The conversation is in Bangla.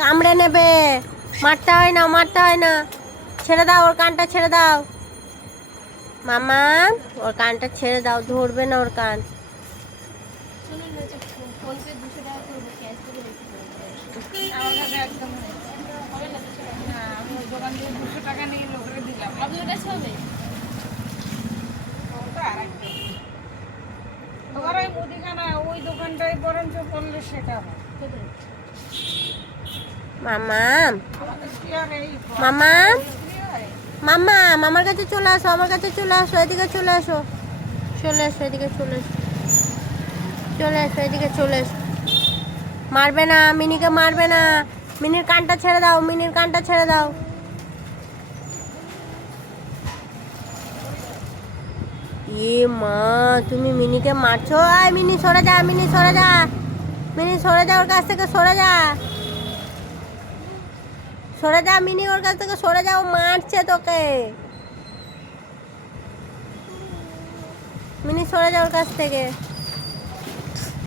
কামড়ে নেবে। মারতে হয় না, মারতে হয় না। ছেড়ে দাও, ওর কানটা ছেড়ে দাও। মামা, ওর কানটা ছেড়ে দাও, ধরবে না ওর কান। ওই দোকানটাই বরঞ্চ করলে সেটা হয়। মামা, মামা, মামা, মামার কাছে চলে আসো, আমার কাছে চলে আসো, এদিকে চলে আসো, চলে আসো, এদিকে চলে আসো, চলে আসো, এদিকে চলে আসো। মারবে না, মিনিকে মারবে না। মিনির কানটা ছেড়ে দাও, মিনির কানটা ছেড়ে দাও। এ মা, তুমি মিনিকে মারছো? আয় মিনি সরে যা, মিনি সরে যা, মিনি সরে যা, ওর কাছ থেকে সরে যা, সরে যা মিনি, ওর কাছ থেকে সরে যাও, মারছে তোকে। মিনি সরে যা ওর কাছ থেকে।